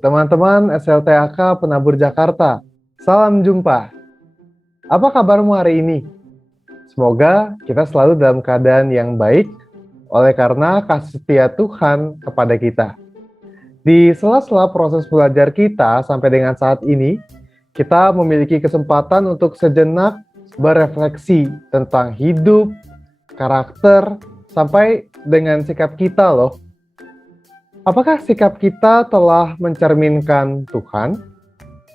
teman-teman SLTAK Penabur Jakarta. Salam jumpa. Apa kabarmu hari ini? Semoga kita selalu dalam keadaan yang baik oleh karena kasih setia Tuhan kepada kita. Di sela-sela proses belajar kita sampai dengan saat ini, kita memiliki kesempatan untuk sejenak berefleksi tentang hidup, karakter, sampai dengan sikap kita loh. Apakah sikap kita telah mencerminkan Tuhan?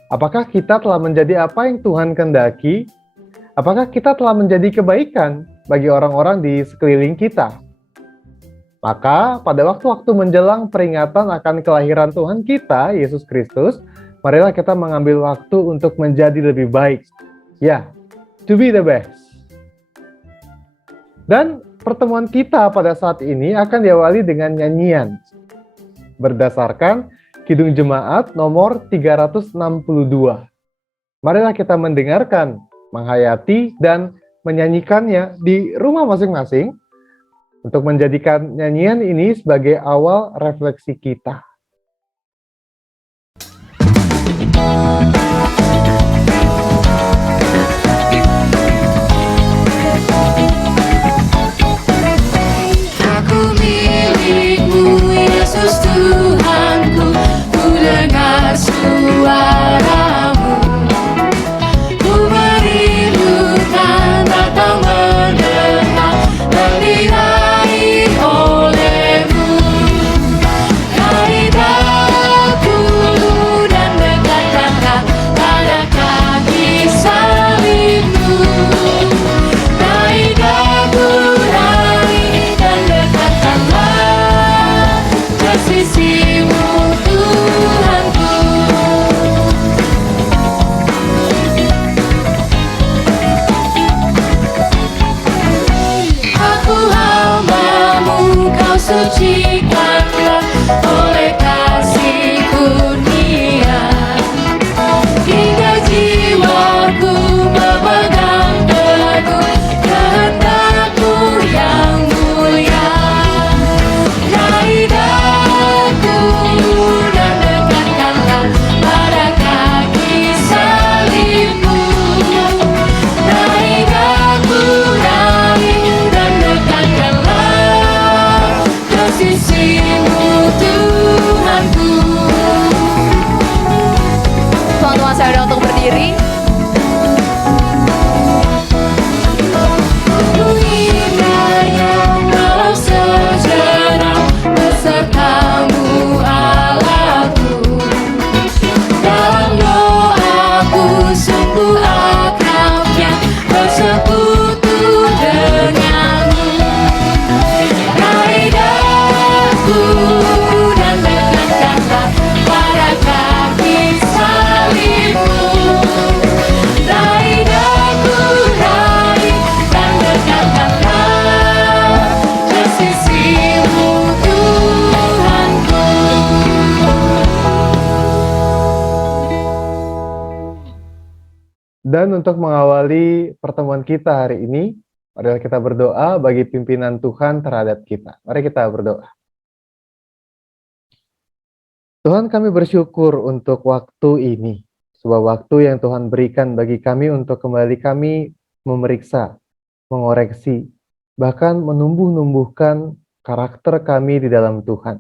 Apakah kita telah menjadi apa yang Tuhan kehendaki? Apakah kita telah menjadi kebaikan bagi orang-orang di sekeliling kita? Maka pada waktu-waktu menjelang peringatan akan kelahiran Tuhan kita, Yesus Kristus, marilah kita mengambil waktu untuk menjadi lebih baik. Ya, to be the best. Dan pertemuan kita pada saat ini akan diawali dengan nyanyian berdasarkan Kidung Jemaat nomor 362. Marilah kita mendengarkan, menghayati, dan menyanyikannya di rumah masing-masing untuk menjadikan nyanyian ini sebagai awal refleksi kita. Aku milikmu, Yesus Tuhanku, ku dengar suaramu, ku merindukan datang mendekat, terdirahi olehmu. Mari aku dan dekatkanlah pada kaki salibmu. Mari aku dan dekatkanlah ke sisimu, Tuhanku. Aku hamba-Mu, Kau sucikanlah oleh kasih kurnia, hingga jiwaku memegang teguh kehendak-Mu yang mulia. Rai daku dan dekatkanlah pada kaki salibmu. Rai daku dan dekatkanlah ke sisimu, Tuhanku. Teman-teman saya udah untuk berdiri. Ku ingin walau sejenak besertamu, Allahku. Dalam doaku sungguh akrabnya bersekutu denganmu. Rai daku dan dekatkanlah pada kaki salibmu. Rai daku dan dekatkanlah ke sisimu, Tuhanku. Dan untuk mengawali pertemuan kita hari ini, marilah kita berdoa bagi pimpinan Tuhan terhadap kita. Mari kita berdoa. Tuhan, kami bersyukur untuk waktu ini, sebuah waktu yang Tuhan berikan bagi kami untuk kembali kami memeriksa, mengoreksi, bahkan menumbuh-numbuhkan karakter kami di dalam Tuhan.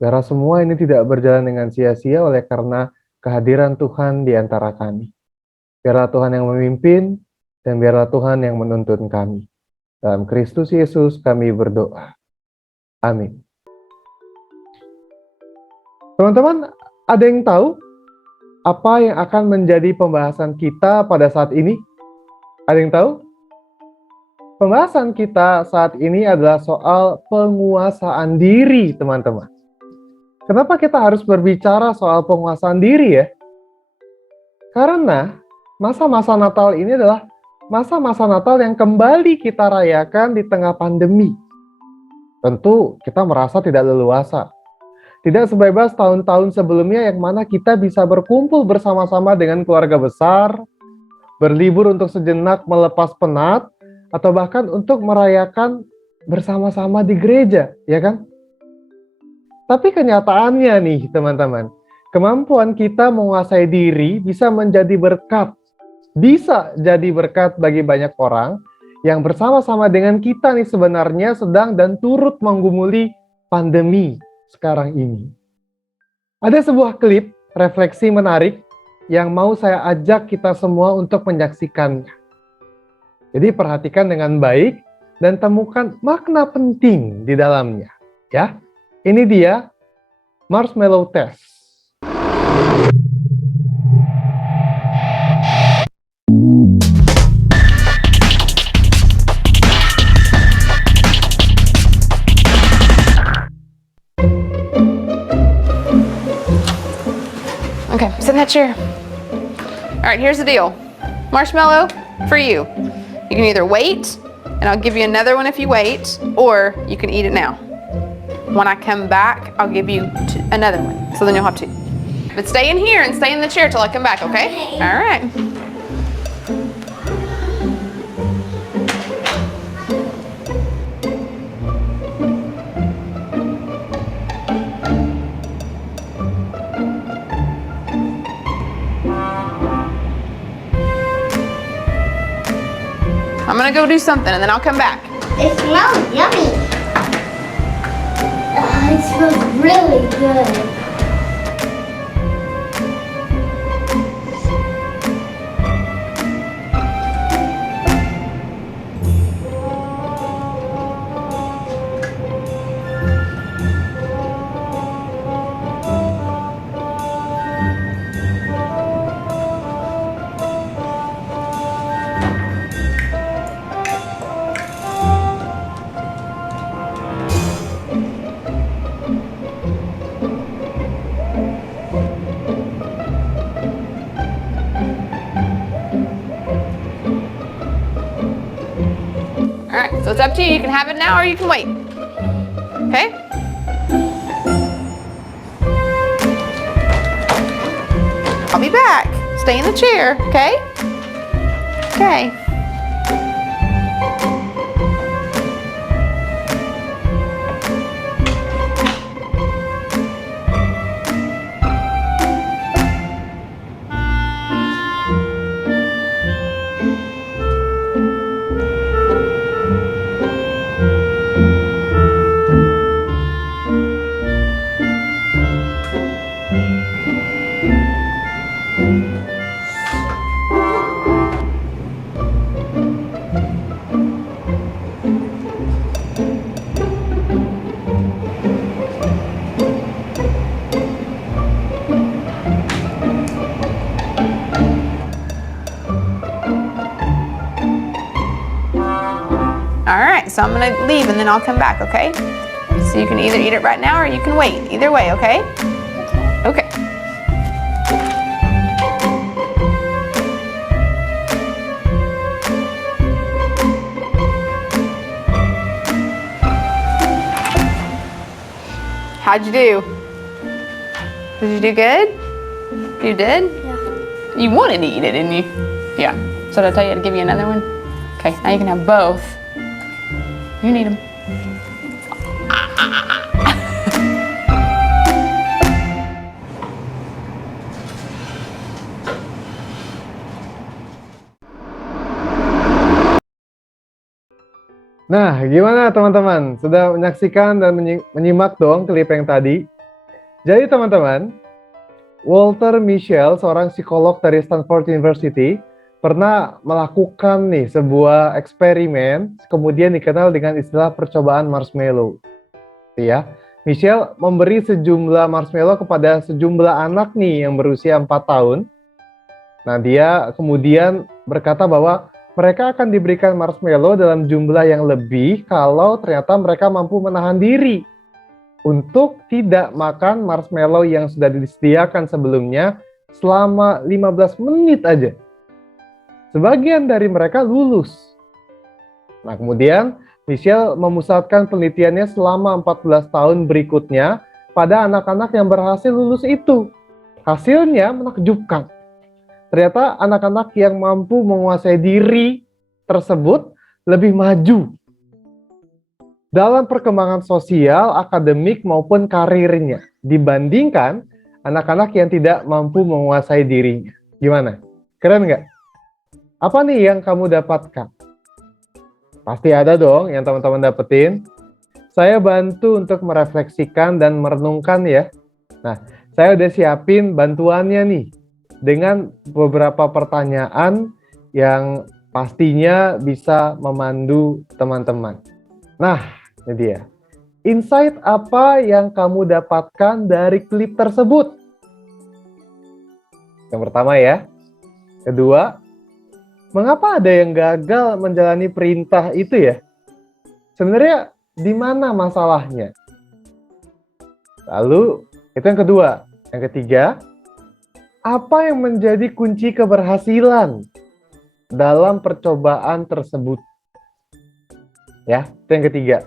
Biarlah semua ini tidak berjalan dengan sia-sia oleh karena kehadiran Tuhan di antara kami. Biarlah Tuhan yang memimpin, dan biarlah Tuhan yang menuntun kami. Dalam Kristus Yesus kami berdoa. Amin. Teman-teman, ada yang tahu apa yang akan menjadi pembahasan kita pada saat ini? Ada yang tahu? Pembahasan kita saat ini adalah soal penguasaan diri, teman-teman. Kenapa kita harus berbicara soal penguasaan diri ya? Karena masa-masa Natal ini adalah masa-masa Natal yang kembali kita rayakan di tengah pandemi. Tentu kita merasa tidak leluasa. Tidak sebebas tahun-tahun sebelumnya yang mana kita bisa berkumpul bersama-sama dengan keluarga besar, berlibur untuk sejenak melepas penat, atau bahkan untuk merayakan bersama-sama di gereja, ya kan? Tapi kenyataannya nih teman-teman, kemampuan kita menguasai diri bisa menjadi berkat. Bisa jadi berkat bagi banyak orang yang bersama-sama dengan kita nih sebenarnya sedang dan turut menggumuli pandemi sekarang ini. Ada sebuah klip refleksi menarik yang mau saya ajak kita semua untuk menyaksikannya. Jadi perhatikan dengan baik dan temukan makna penting di dalamnya. Ya, ini dia marshmallow test. Okay, sit in that chair. All right, here's the deal. Marshmallow for you. You can either wait, and I'll give you another one if you wait, or you can eat it now. When I come back, I'll give you another one, so then you'll have two. But stay in here and stay in the chair till I come back, okay? All right. I'm gonna go do something and then I'll come back. It smells yummy. It smells really good. All right, so it's up to you. You can have it now or you can wait. Okay? I'll be back. Stay in the chair, okay? Okay. All right, so I'm gonna leave and then I'll come back, okay? So you can either eat it right now or you can wait. Either way, okay? Okay. How'd you do? Did you do good? You did? Yeah. You wanted to eat it, didn't you? Yeah. So did I tell you to give you another one? Okay, now you can have both. You need them. Nah, gimana teman-teman? Sudah menyaksikan dan menyimak dong klip yang tadi? Jadi teman-teman, Walter Mischel, seorang psikolog dari Stanford University, pernah melakukan nih sebuah eksperimen, kemudian dikenal dengan istilah percobaan marshmallow. Ya, Mischel memberi sejumlah marshmallow kepada sejumlah anak nih yang berusia 4 tahun. Nah, dia kemudian berkata bahwa mereka akan diberikan marshmallow dalam jumlah yang lebih kalau ternyata mereka mampu menahan diri untuk tidak makan marshmallow yang sudah disediakan sebelumnya selama 15 menit aja. Sebagian dari mereka lulus. Nah, kemudian Mischel memusatkan penelitiannya selama 14 tahun berikutnya pada anak-anak yang berhasil lulus itu. Hasilnya menakjubkan. Ternyata anak-anak yang mampu menguasai diri tersebut lebih maju dalam perkembangan sosial, akademik, maupun karirnya dibandingkan anak-anak yang tidak mampu menguasai dirinya. Gimana? Keren nggak? Apa nih yang kamu dapatkan? Pasti ada dong yang teman-teman dapetin. Saya bantu untuk merefleksikan dan merenungkan ya. Nah, saya udah siapin bantuannya nih dengan beberapa pertanyaan yang pastinya bisa memandu teman-teman. Nah, ini dia. Insight apa yang kamu dapatkan dari klip tersebut? Yang pertama ya. Kedua, mengapa ada yang gagal menjalani perintah itu ya? Sebenarnya di mana masalahnya? Lalu, itu yang kedua. Yang ketiga, apa yang menjadi kunci keberhasilan dalam percobaan tersebut? Ya, itu yang ketiga.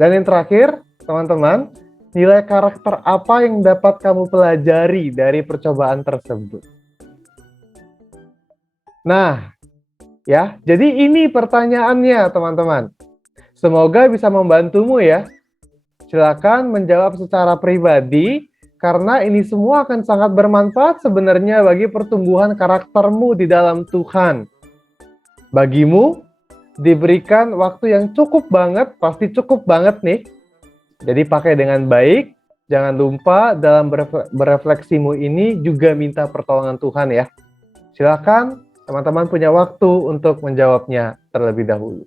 Dan yang terakhir, teman-teman, nilai karakter apa yang dapat kamu pelajari dari percobaan tersebut? Nah, ya, jadi ini pertanyaannya, teman-teman. Semoga bisa membantumu ya. Silakan menjawab secara pribadi, karena ini semua akan sangat bermanfaat sebenarnya bagi pertumbuhan karaktermu di dalam Tuhan. Bagimu, diberikan waktu yang cukup banget, pasti cukup banget nih. Jadi pakai dengan baik, jangan lupa dalam berefleksimu ini juga minta pertolongan Tuhan ya. Silakan teman-teman punya waktu untuk menjawabnya terlebih dahulu.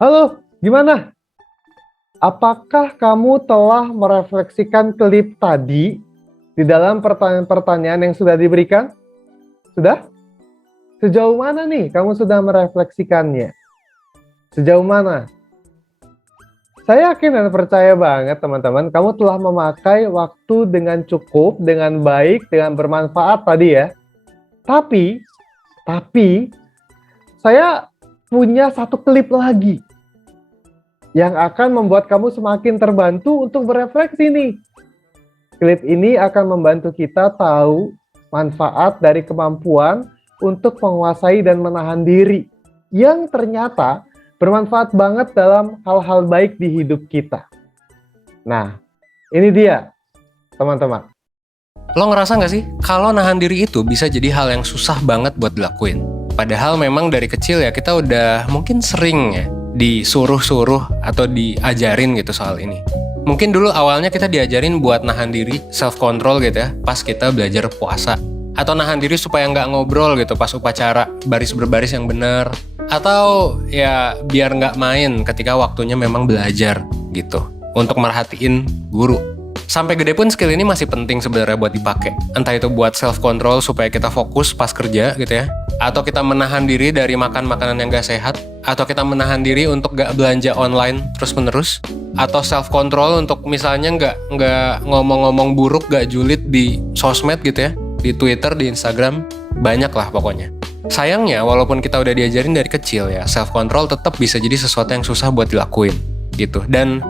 Halo, gimana? Apakah kamu telah merefleksikan klip tadi di dalam pertanyaan-pertanyaan yang sudah diberikan? Sudah? Sejauh mana nih kamu sudah merefleksikannya? Sejauh mana? Saya yakin dan percaya banget teman-teman, kamu telah memakai waktu dengan cukup, dengan baik, dengan bermanfaat tadi ya. Tapi, saya punya satu klip lagi yang akan membuat kamu semakin terbantu untuk berefleksi nih. Klip ini akan membantu kita tahu manfaat dari kemampuan untuk menguasai dan menahan diri yang ternyata bermanfaat banget dalam hal-hal baik di hidup kita. Nah, ini dia teman-teman. Lo ngerasa nggak sih kalau nahan diri itu bisa jadi hal yang susah banget buat dilakuin? Padahal memang dari kecil ya kita udah mungkin sering ya disuruh-suruh atau diajarin gitu soal ini. Mungkin dulu awalnya kita diajarin buat nahan diri, self-control gitu ya, pas kita belajar puasa. Atau nahan diri supaya nggak ngobrol gitu pas upacara, baris berbaris yang benar. Atau ya biar nggak main ketika waktunya memang belajar gitu. Untuk merhatiin guru. Sampai gede pun skill ini masih penting sebenarnya buat dipakai. Entah itu buat self-control supaya kita fokus pas kerja gitu ya. Atau kita menahan diri dari makan makanan yang gak sehat. Atau kita menahan diri untuk gak belanja online terus-menerus. Atau self-control untuk misalnya gak ngomong-ngomong buruk, gak julid di sosmed gitu ya. Di Twitter, di Instagram, banyak lah pokoknya. Sayangnya walaupun kita udah diajarin dari kecil ya, self-control tetap bisa jadi sesuatu yang susah buat dilakuin gitu. Dan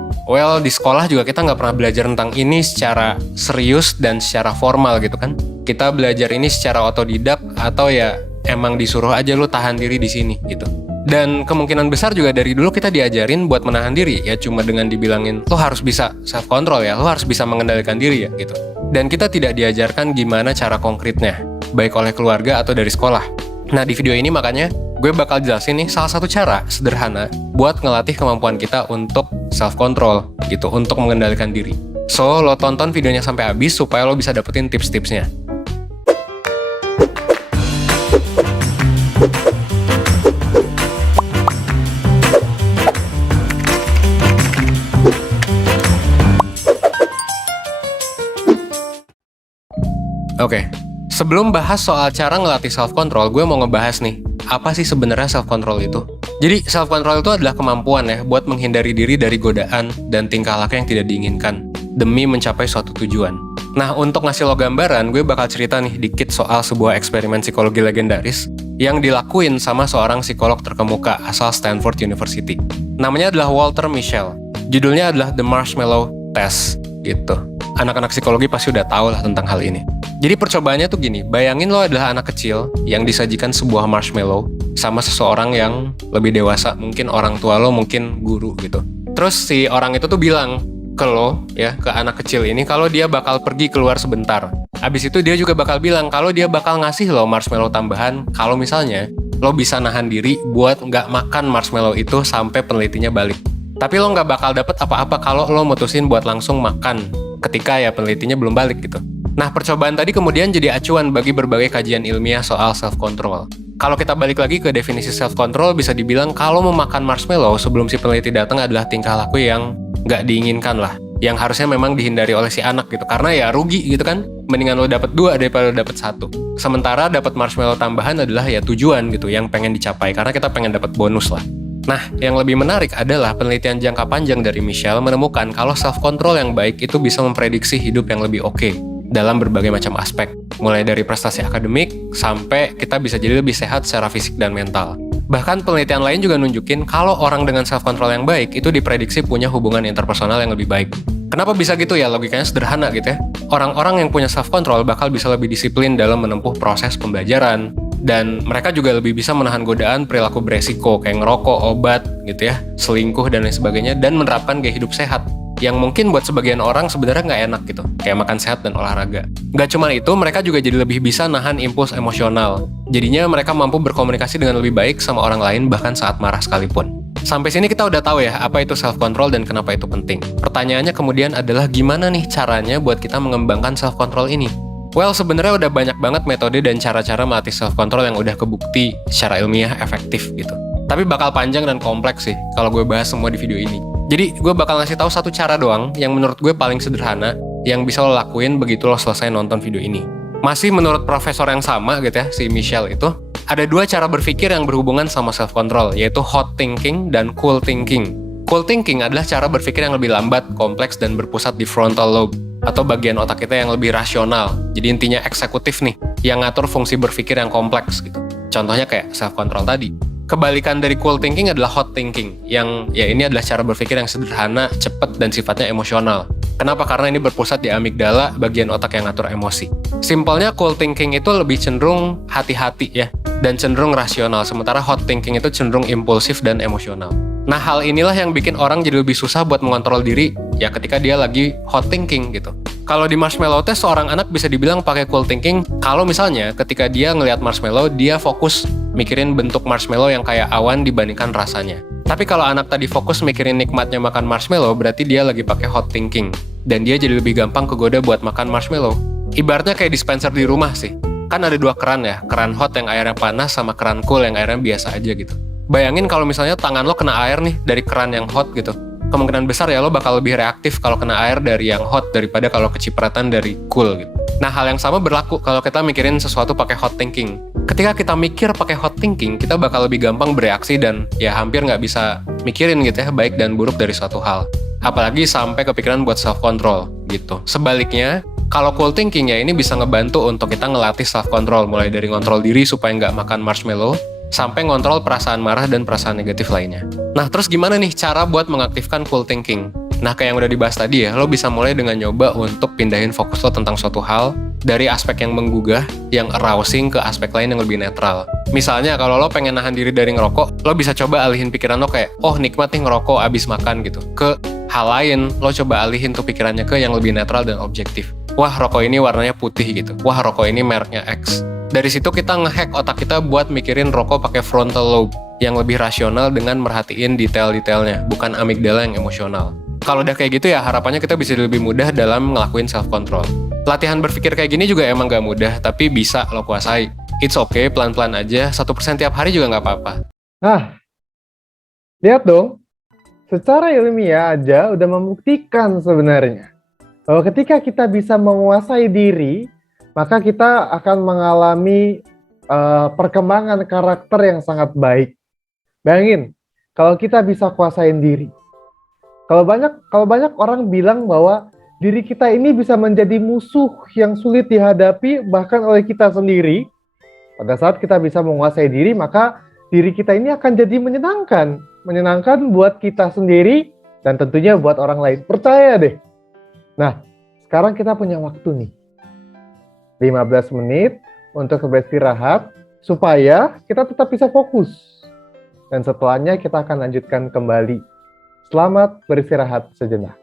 di sekolah juga kita nggak pernah belajar tentang ini secara serius dan secara formal gitu kan. Kita belajar ini secara otodidak atau ya emang disuruh aja lu tahan diri di sini gitu. Dan kemungkinan besar juga dari dulu kita diajarin buat menahan diri ya cuma dengan dibilangin lo harus bisa self control ya, lo harus bisa mengendalikan diri ya gitu. Dan kita tidak diajarkan gimana cara konkretnya, baik oleh keluarga atau dari sekolah. Nah di video ini makanya gue bakal jelasin nih salah satu cara sederhana buat ngelatih kemampuan kita untuk self-control gitu, untuk mengendalikan diri. So, lo tonton videonya sampai habis supaya lo bisa dapetin tips-tipsnya. Oke, sebelum bahas soal cara ngelatih self-control, gue mau ngebahas nih, apa sih sebenarnya self-control itu? Jadi, self-control itu adalah kemampuan ya buat menghindari diri dari godaan dan tingkah laku yang tidak diinginkan demi mencapai suatu tujuan. Nah, untuk ngasih lo gambaran, gue bakal cerita nih dikit soal sebuah eksperimen psikologi legendaris yang dilakuin sama seorang psikolog terkemuka asal Stanford University. Namanya adalah Walter Mischel. Judulnya adalah The Marshmallow Test, gitu. Anak-anak psikologi pasti udah tahu lah tentang hal ini. Jadi percobaannya tuh gini, bayangin lo adalah anak kecil yang disajikan sebuah marshmallow sama seseorang yang lebih dewasa, mungkin orang tua lo, mungkin guru gitu. Terus si orang itu tuh bilang ke lo, ya, ke anak kecil ini kalau dia bakal pergi keluar sebentar. Habis itu dia juga bakal bilang kalau dia bakal ngasih lo marshmallow tambahan kalau misalnya lo bisa nahan diri buat nggak makan marshmallow itu sampai penelitinya balik. Tapi lo nggak bakal dapet apa-apa kalau lo mutusin buat langsung makan ketika ya penelitinya belum balik gitu. Nah, percobaan tadi kemudian jadi acuan bagi berbagai kajian ilmiah soal self-control. Kalau kita balik lagi ke definisi self-control, bisa dibilang kalau memakan marshmallow sebelum si peneliti datang adalah tingkah laku yang nggak diinginkan lah. Yang harusnya memang dihindari oleh si anak gitu. Karena ya rugi gitu kan. Mendingan lo dapet 2 daripada lo dapet 1. Sementara dapat marshmallow tambahan adalah ya tujuan gitu yang pengen dicapai. Karena kita pengen dapat bonus lah. Nah, yang lebih menarik adalah penelitian jangka panjang dari Mischel menemukan kalau self-control yang baik itu bisa memprediksi hidup yang lebih oke dalam berbagai macam aspek, mulai dari prestasi akademik sampai kita bisa jadi lebih sehat secara fisik dan mental. Bahkan penelitian lain juga nunjukin kalau orang dengan self-control yang baik itu diprediksi punya hubungan interpersonal yang lebih baik. Kenapa bisa gitu ya? Logikanya sederhana gitu ya. Orang-orang yang punya self-control bakal bisa lebih disiplin dalam menempuh proses pembelajaran, dan mereka juga lebih bisa menahan godaan perilaku beresiko kayak ngerokok, obat gitu ya, selingkuh dan lain sebagainya, dan menerapkan gaya hidup sehat yang mungkin buat sebagian orang sebenarnya nggak enak gitu, kayak makan sehat dan olahraga. Nggak cuma itu, mereka juga jadi lebih bisa nahan impuls emosional. Jadinya mereka mampu berkomunikasi dengan lebih baik sama orang lain bahkan saat marah sekalipun. Sampai sini kita udah tahu ya apa itu self-control dan kenapa itu penting. Pertanyaannya kemudian adalah gimana nih caranya buat kita mengembangkan self-control ini? Well, sebenarnya udah banyak banget metode dan cara-cara melatih self-control yang udah kebukti secara ilmiah efektif gitu. Tapi bakal panjang dan kompleks sih kalau gue bahas semua di video ini. Jadi gue bakal ngasih tahu satu cara doang yang menurut gue paling sederhana yang bisa lo lakuin begitu lo selesai nonton video ini. Masih menurut profesor yang sama gitu ya, si Michelle itu, ada dua cara berpikir yang berhubungan sama self-control, yaitu hot thinking dan cool thinking. Cool thinking adalah cara berpikir yang lebih lambat, kompleks, dan berpusat di frontal lobe, atau bagian otak kita yang lebih rasional. Jadi intinya eksekutif nih, yang ngatur fungsi berpikir yang kompleks gitu. Contohnya kayak self-control tadi. Kebalikan dari cool thinking adalah hot thinking, yang ya ini adalah cara berpikir yang sederhana, cepat, dan sifatnya emosional. Kenapa? Karena ini berpusat di amigdala, bagian otak yang ngatur emosi. Simpelnya cool thinking itu lebih cenderung hati-hati ya, dan cenderung rasional, sementara hot thinking itu cenderung impulsif dan emosional. Nah, hal inilah yang bikin orang jadi lebih susah buat mengontrol diri ya ketika dia lagi hot thinking gitu. Kalau di marshmallow test, seorang anak bisa dibilang pakai cool thinking kalau misalnya ketika dia ngelihat marshmallow, dia fokus mikirin bentuk marshmallow yang kayak awan dibandingkan rasanya. Tapi kalau anak tadi fokus mikirin nikmatnya makan marshmallow, berarti dia lagi pakai hot thinking. Dan dia jadi lebih gampang kegoda buat makan marshmallow. Ibaratnya kayak dispenser di rumah sih. Kan ada dua keran ya, keran hot yang airnya panas sama keran cool yang airnya biasa aja gitu. Bayangin kalau misalnya tangan lo kena air nih dari keran yang hot gitu. Kemungkinan besar ya lo bakal lebih reaktif kalau kena air dari yang hot daripada kalau kecipratan dari cool gitu. Nah, hal yang sama berlaku kalau kita mikirin sesuatu pakai hot thinking. Ketika kita mikir pakai hot thinking, kita bakal lebih gampang bereaksi dan ya hampir nggak bisa mikirin gitu ya, baik dan buruk dari suatu hal. Apalagi sampai kepikiran buat self-control gitu. Sebaliknya, kalau cool thinking ya ini bisa ngebantu untuk kita ngelatih self-control, mulai dari ngontrol diri supaya nggak makan marshmallow, sampai ngontrol perasaan marah dan perasaan negatif lainnya. Nah, terus gimana nih cara buat mengaktifkan cool thinking? Nah, kayak yang udah dibahas tadi ya, lo bisa mulai dengan nyoba untuk pindahin fokus lo tentang suatu hal dari aspek yang menggugah, yang arousing ke aspek lain yang lebih netral. Misalnya, kalau lo pengen nahan diri dari ngerokok, lo bisa coba alihin pikiran lo kayak, oh nikmat nih ngerokok abis makan gitu. Ke hal lain, lo coba alihin tuh pikirannya ke yang lebih netral dan objektif. Wah, rokok ini warnanya putih gitu. Wah, rokok ini mereknya X. Dari situ kita ngehack otak kita buat mikirin rokok pakai frontal lobe yang lebih rasional dengan merhatiin detail-detailnya, bukan amigdala yang emosional. Kalau udah kayak gitu ya harapannya kita bisa lebih mudah dalam ngelakuin self-control. Latihan berpikir kayak gini juga emang gak mudah, tapi bisa lo kuasai. It's okay, pelan-pelan aja, 1% tiap hari juga gak apa-apa. Nah, lihat dong. Secara ilmiah aja udah membuktikan sebenarnya bahwa ketika kita bisa menguasai diri, maka kita akan mengalami perkembangan karakter yang sangat baik. Bayangin, kalau kita bisa kuasain diri. Kalau banyak orang bilang bahwa diri kita ini bisa menjadi musuh yang sulit dihadapi bahkan oleh kita sendiri. Pada saat kita bisa menguasai diri, maka diri kita ini akan jadi menyenangkan. Menyenangkan buat kita sendiri dan tentunya buat orang lain. Percaya deh. Nah, sekarang kita punya waktu nih. 15 menit untuk beristirahat supaya kita tetap bisa fokus. Dan setelahnya kita akan lanjutkan kembali. Selamat beristirahat sejenak.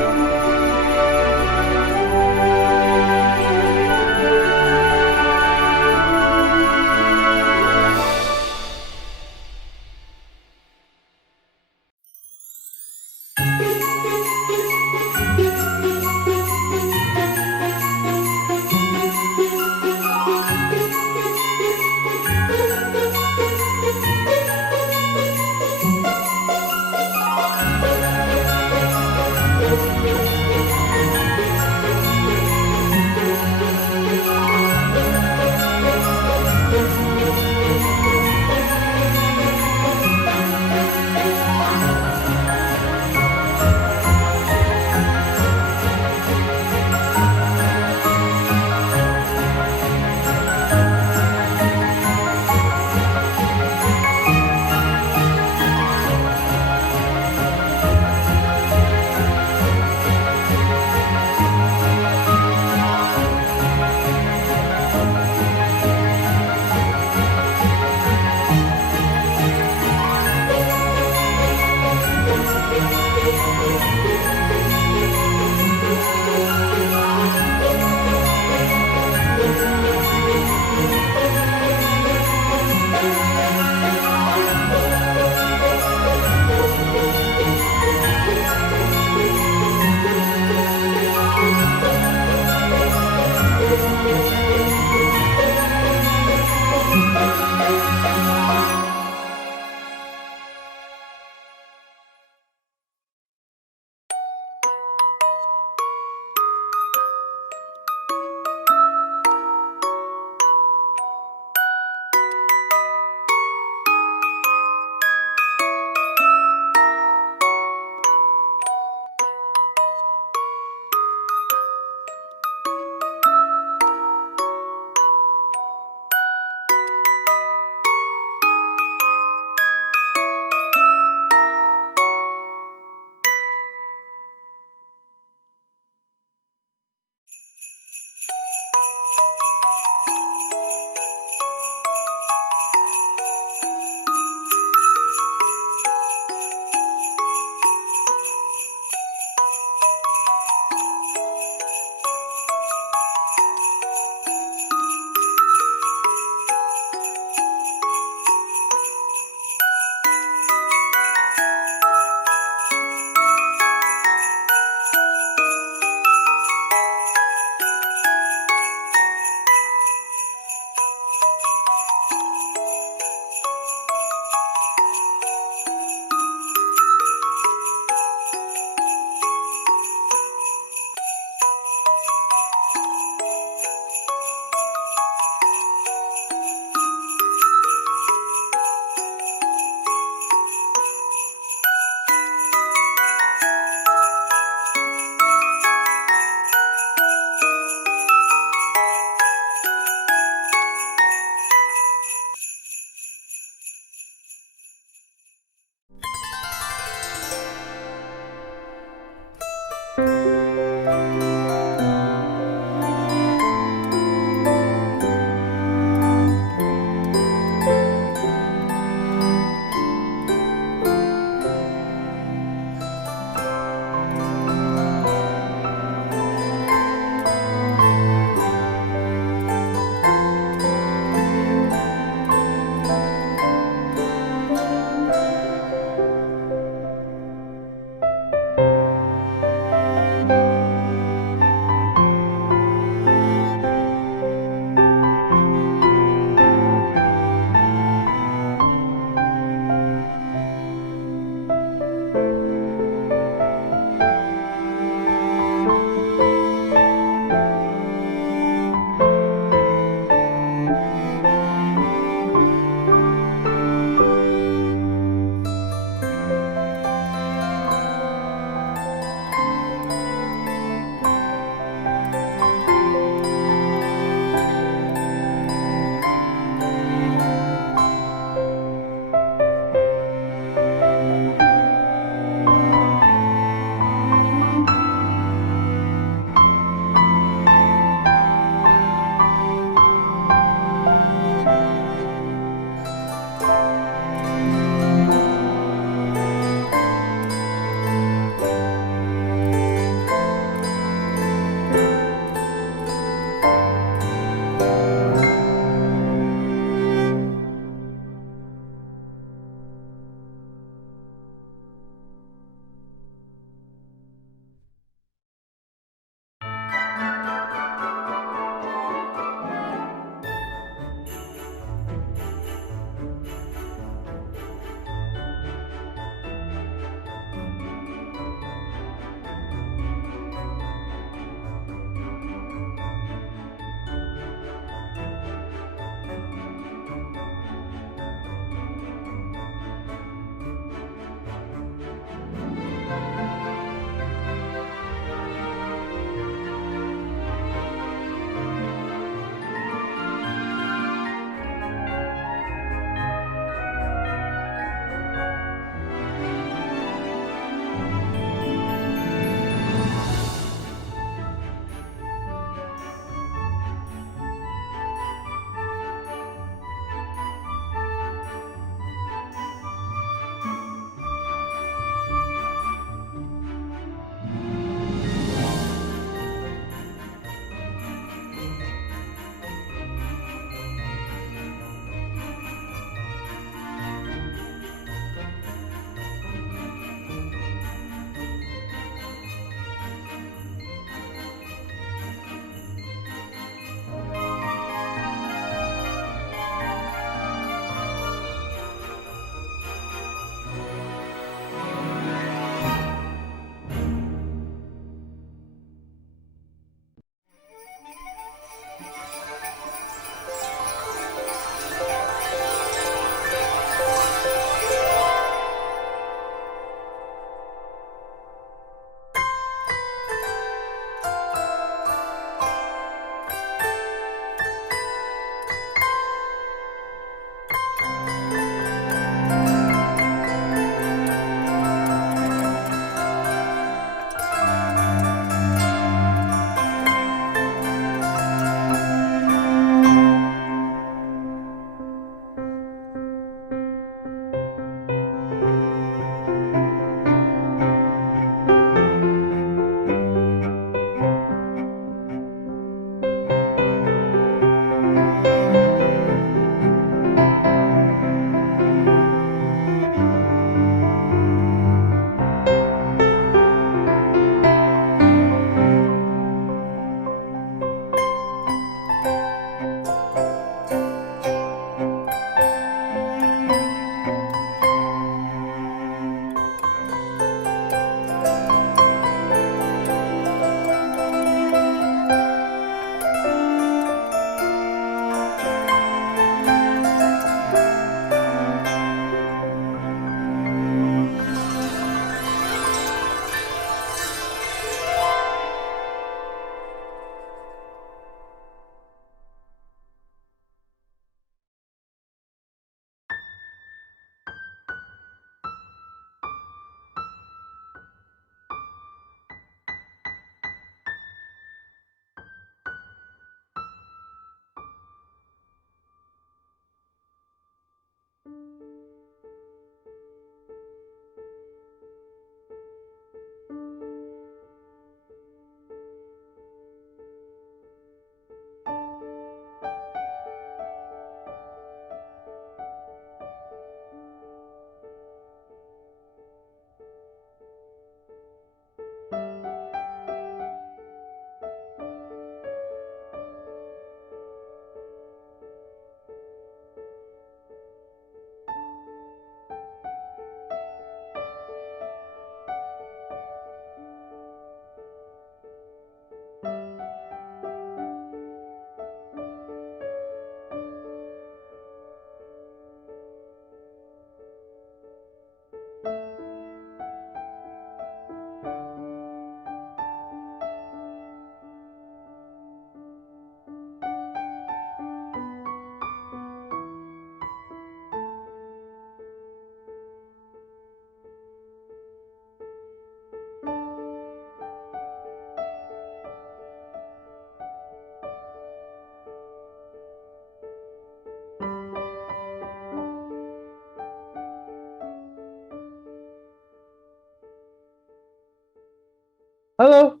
Halo,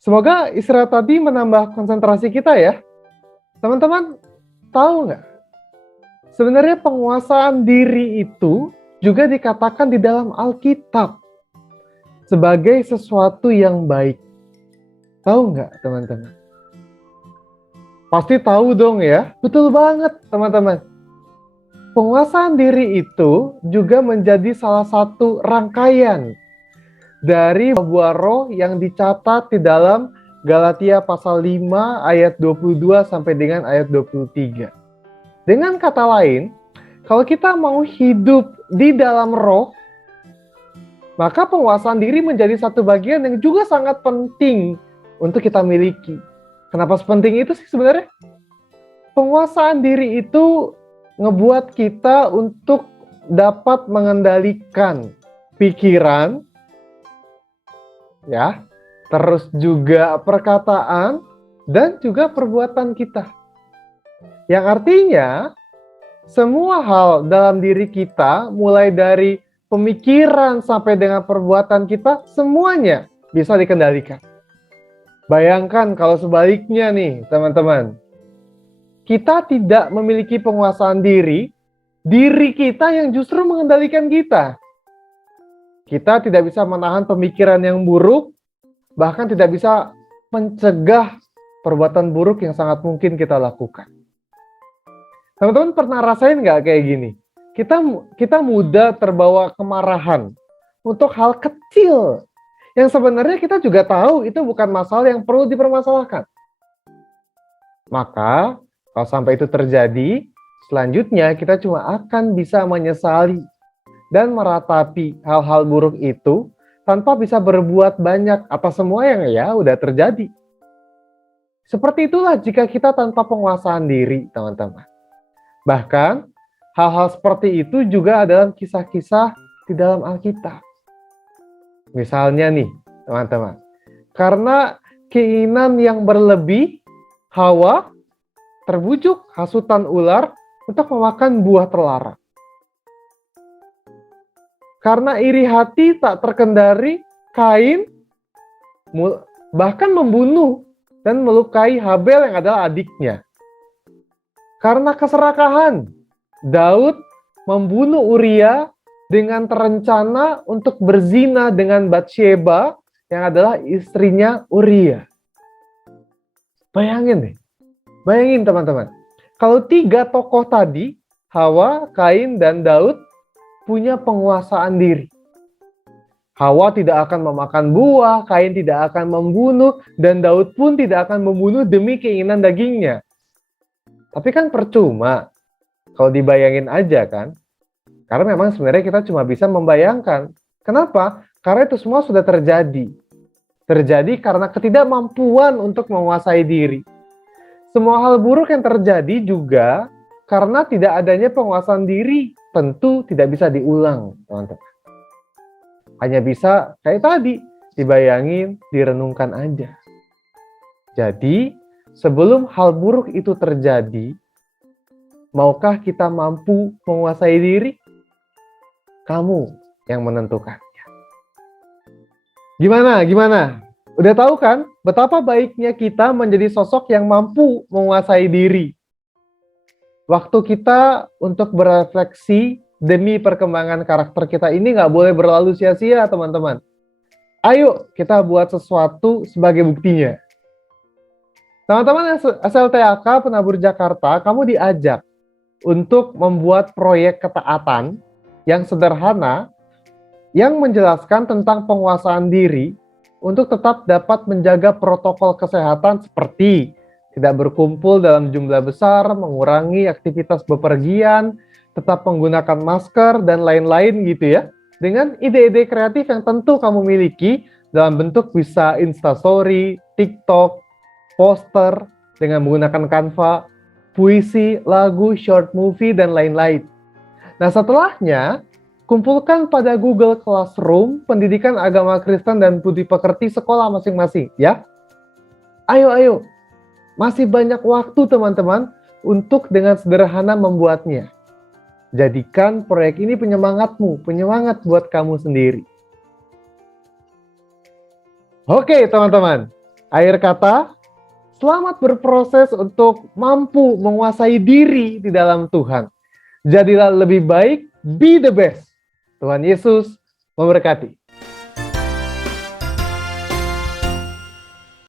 semoga istirahat tadi menambah konsentrasi kita ya. Teman-teman, tahu nggak? Sebenarnya penguasaan diri itu juga dikatakan di dalam Alkitab sebagai sesuatu yang baik. Tahu nggak, teman-teman? Pasti tahu dong ya. Betul banget, teman-teman. Penguasaan diri itu juga menjadi salah satu rangkaian dari buah roh yang dicatat di dalam Galatia pasal 5 ayat 22 sampai dengan ayat 23. Dengan kata lain, kalau kita mau hidup di dalam roh, maka penguasaan diri menjadi satu bagian yang juga sangat penting untuk kita miliki. Kenapa sepenting itu sih sebenarnya? Penguasaan diri itu ngebuat kita untuk dapat mengendalikan pikiran, ya, terus juga perkataan dan juga perbuatan kita. Yang artinya semua hal dalam diri kita, mulai dari pemikiran sampai dengan perbuatan kita, semuanya bisa dikendalikan. Bayangkan kalau sebaliknya nih, teman-teman. Kita tidak memiliki penguasaan diri, diri kita yang justru mengendalikan kita. Kita tidak bisa menahan pemikiran yang buruk, bahkan tidak bisa mencegah perbuatan buruk yang sangat mungkin kita lakukan. Teman-teman pernah rasain nggak kayak gini? Kita mudah terbawa kemarahan untuk hal kecil, yang sebenarnya kita juga tahu itu bukan masalah yang perlu dipermasalahkan. Maka, kalau sampai itu terjadi, selanjutnya kita cuma akan bisa menyesali dan meratapi hal-hal buruk itu tanpa bisa berbuat banyak atas semua yang ya udah terjadi. Seperti itulah jika kita tanpa penguasaan diri, teman-teman. Bahkan, hal-hal seperti itu juga dalam kisah-kisah di dalam Alkitab. Misalnya nih, teman-teman, karena keinginan yang berlebih, Hawa terbujuk hasutan ular untuk memakan buah terlarang. Karena iri hati tak terkendali, Kain bahkan membunuh dan melukai Habel yang adalah adiknya. Karena keserakahan, Daud membunuh Uria dengan terencana untuk berzina dengan Batsheba yang adalah istrinya Uria. Bayangin deh. Bayangin teman-teman, kalau 3 tokoh tadi, Hawa, Kain, dan Daud, punya penguasaan diri. Hawa tidak akan memakan buah, Kain tidak akan membunuh, dan Daud pun tidak akan membunuh demi keinginan dagingnya. Tapi kan percuma, kalau dibayangin aja kan. Karena memang sebenarnya kita cuma bisa membayangkan. Kenapa? Karena itu semua sudah terjadi. Terjadi karena ketidakmampuan untuk menguasai diri. Semua hal buruk yang terjadi juga karena tidak adanya penguasaan diri, tentu tidak bisa diulang, teman-teman. Hanya bisa kayak tadi, dibayangin, direnungkan aja. Jadi, sebelum hal buruk itu terjadi, maukah kita mampu menguasai diri? Kamu yang menentukannya. Gimana? Udah tahu kan betapa baiknya kita menjadi sosok yang mampu menguasai diri. Waktu kita untuk berefleksi demi perkembangan karakter kita ini nggak boleh berlalu sia-sia, teman-teman. Ayo kita buat sesuatu sebagai buktinya. Teman-teman SLTAK Penabur Jakarta, kamu diajak untuk membuat proyek ketaatan yang sederhana yang menjelaskan tentang penguasaan diri untuk tetap dapat menjaga protokol kesehatan seperti tidak berkumpul dalam jumlah besar, mengurangi aktivitas bepergian, tetap menggunakan masker, dan lain-lain gitu ya. Dengan ide-ide kreatif yang tentu kamu miliki dalam bentuk bisa Instastory, TikTok, poster, dengan menggunakan Canva, puisi, lagu, short movie, dan lain-lain. Nah setelahnya, kumpulkan pada Google Classroom pendidikan agama Kristen dan budi pekerti sekolah masing-masing ya. Ayo. Masih banyak waktu teman-teman untuk dengan sederhana membuatnya. Jadikan proyek ini penyemangatmu, penyemangat buat kamu sendiri. Oke, teman-teman. Akhir kata, selamat berproses untuk mampu menguasai diri di dalam Tuhan. Jadilah lebih baik, be the best. Tuhan Yesus memberkati.